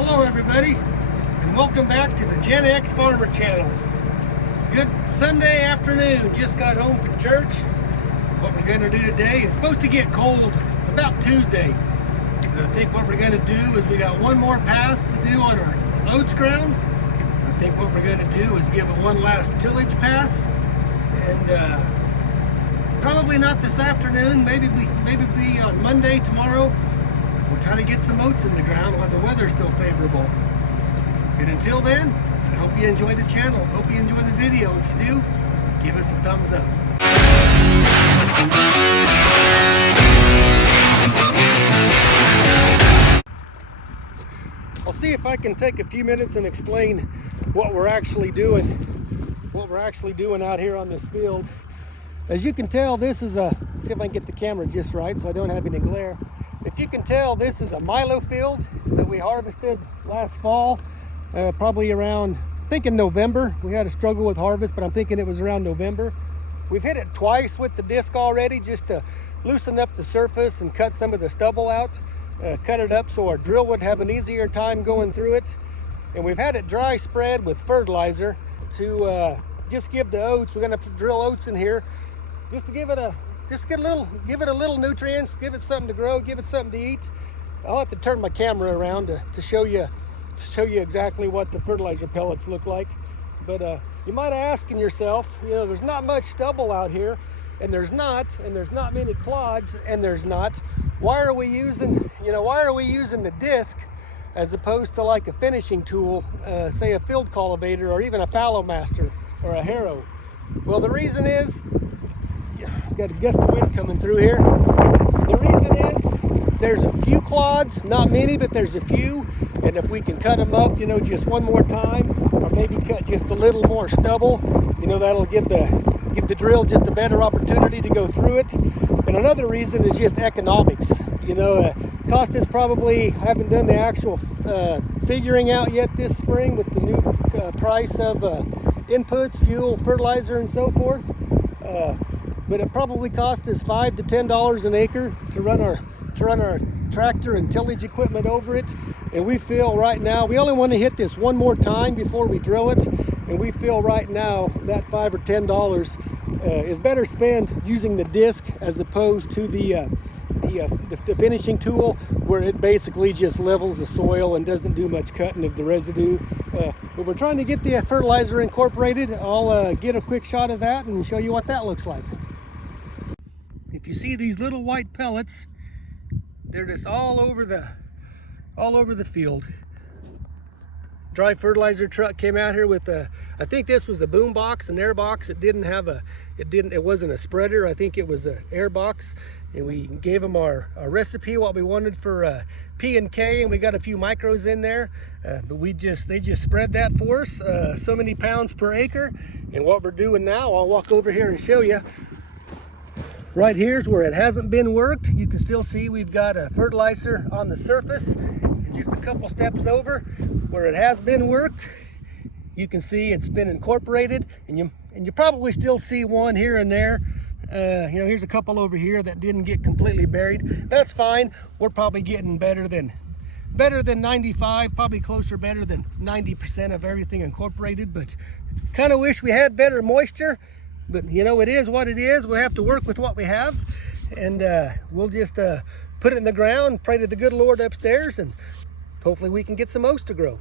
Hello everybody, and welcome back to the Gen X Farmer channel. Good Sunday afternoon, just got home from church. What we're going to do today, it's supposed to get cold about Tuesday. And I think what we're going to do is we got one more pass to do on our oats ground. I think what we're going to do is give it one last tillage pass. And probably not this afternoon, maybe be on Monday, tomorrow. We'll try to get some oats in the ground while the weather's still favorable. And until then, I hope you enjoy the channel. Hope you enjoy the video. If you do, give us a thumbs up. I'll see if I can take a few minutes and explain what we're actually doing. What we're actually doing out here on this field. As you can tell, this is a, see if I can get the camera just right so I don't have any glare. If you can tell, this is a milo field that we harvested last fall, probably around, I think in November. We had a struggle with harvest, but I'm thinking it was around November. We've hit it twice with the disc already just to loosen up the surface and cut some of the stubble out, cut it up so our drill would have an easier time going through it. And we've had it dry spread with fertilizer to just give the oats, we're going to drill oats in here just to give it a give it a little nutrients, give it something to grow, give it something to eat. I'll have to turn my camera around to show you exactly what the fertilizer pellets look like. But you might be asking yourself, you know, there's not much stubble out here, and there's not many clods, and there's not. Why are we using, the disc as opposed to like a finishing tool, say a field cultivator or even a fallow master or a harrow? Well, the reason is, got a gust of wind coming through here. The reason is there's a few clods, not many, but there's a few, and if we can cut them up, just one more time, or maybe cut just a little more stubble, that'll give the drill just a better opportunity to go through it. And another reason is just economics. Cost is probably, I haven't done the actual figuring out yet this spring with the new price of inputs, fuel, fertilizer, and so forth. But it probably cost us $5 to $10 an acre to run our tractor and tillage equipment over it. And we feel right now, we only want to hit this one more time before we drill it. And we feel right now that $5 or $10 is better spent using the disc as opposed to the finishing tool, where it basically just levels the soil and doesn't do much cutting of the residue. But we're trying to get the fertilizer incorporated. I'll get a quick shot of that and show you what that looks like. If you see these little white pellets, they're just all over the field. Dry fertilizer truck came out here with I think this was a boom box, an air box. It wasn't a spreader. I think it was an air box. And we gave them our recipe, what we wanted for P and K, and we got a few micros in there. But they just spread that for us, so many pounds per acre. And what we're doing now, I'll walk over here and show you. Right here's where it hasn't been worked. You can still see we've got a fertilizer on the surface. And just a couple steps over where it has been worked, you can see it's been incorporated, and you probably still see one here and there. Here's a couple over here that didn't get completely buried. That's fine. We're probably getting better than 95, probably better than 90% of everything incorporated, but kind of wish we had better moisture. But it is what it is. We'll have to work with what we have, and we'll just put it in the ground, pray to the good Lord upstairs, and hopefully we can get some oats to grow.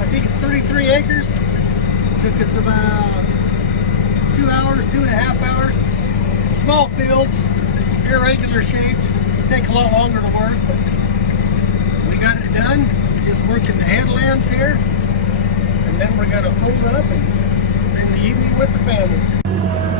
I think it's 33 acres. Took us about 2 hours, 2.5 hours. Small fields, irregular shaped. It takes a lot longer to work, but we got it done. Just working the headlands here, and then we're gonna fold up and spend the evening with the family.